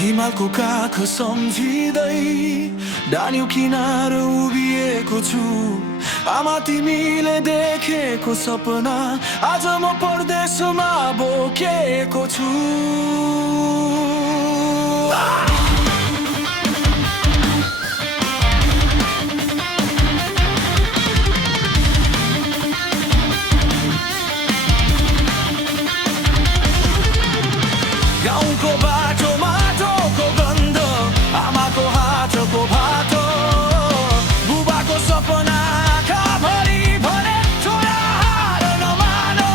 हिमालको काख सम्झिँदै डान्यु किनार उभिएको छु। आमा तिमीले देखेको सपना आज म परदेशमा बोकेको छु। गाउँको बाटोमा गन्ध, आमाको हातको भात, बुबाको सपना आँखाभरि भने छोरा हार नमानो।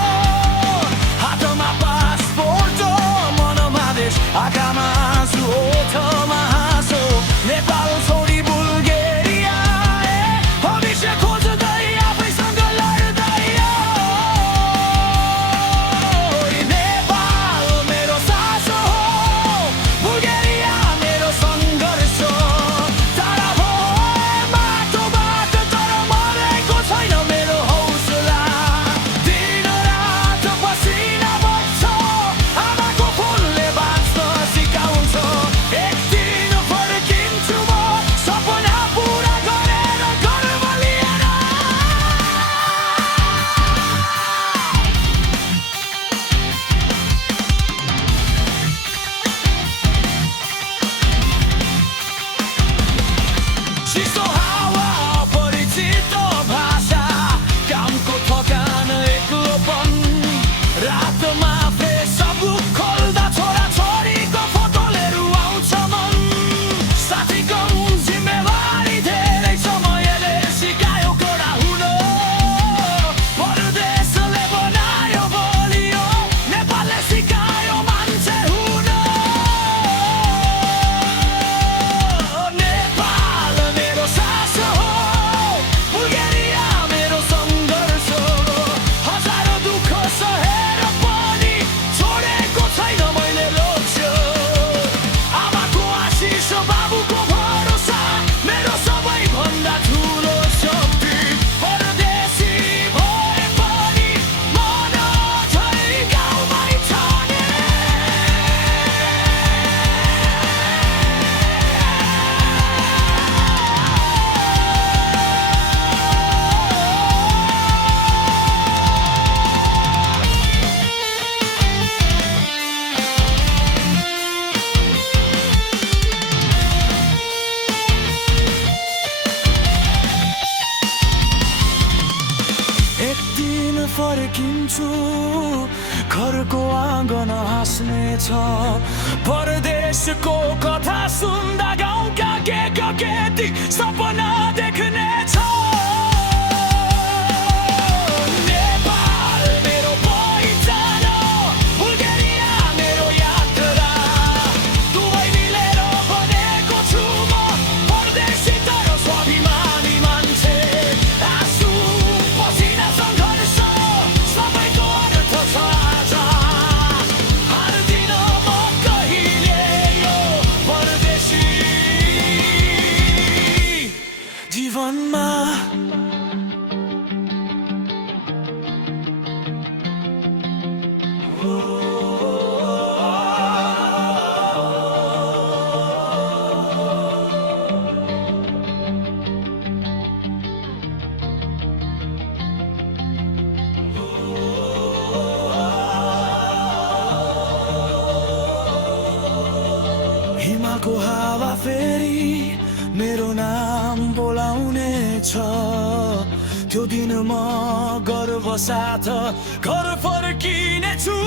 हातमा पासपोर्ट, मनमा देश, आँखामा आँसु, ओठमा हाँसो। नेपाल छोडी बुल्गेरिया भविष्य खोज्दै आफैसँग लड्दै। नेपाल मेरो सास हो, बुल्गेरिया मेरो सङ्घर्ष। टाढा भए माटोबाट तर मरेको छैन मेरो हौसला। दिनरात पसिना बग्छ, आमाको फुलले बाँच्न सिकाउँछ। एक दिन फर्किन्छु म सपना पुरा गरेर गर्व लिएर। चिसो हावा, अपरिचित भाषा, कामको थकान, एक्लोपन। रातमा फेसबुक खोल्दा छोरा छोरीको फोटोले रुवाउँछ मन। साथीको जिम्मेवारी धेरै समयले सिकायो कडा हुन। परदेशले बनायो बलियो, नेपालले सिकायो मान्छे हुन। नेपाल मेरो सास हो, बुल्गेरिया मेरो सङ्घर्ष। हजारौँ दुःख सहेर पनि छोडेको छैन मैले लक्ष्य। आमाको आशिष, बाबुको भरोसा मेरो सबैभन्दा ठुलो शक्ति। परदेशी भए पनि मन झै गाउँमै छ नि। एक दिन फर्किन्छु, घरको आँगन हाँस्नेछ। परदेशको कथा सुन्दा गाउँका केटी सपना देख्नेछ। नेपाल मेरो पहिचान, बुल्गेरिया मेरो यात्रा। दुवै मिलेर बनेको छु म परदेशी तर स्वाभिमानी मान्छे। आँसु, पसिना, सङ्घर्ष सबैको अर्थ छ आज। हार्दिन म कहिले यो परदेशी जीवनमा। हिमालको हावा फेरि मेरो नाम बोलाउनेछ। त्यो दिन म गर्व साथ घर फर्किनेछु।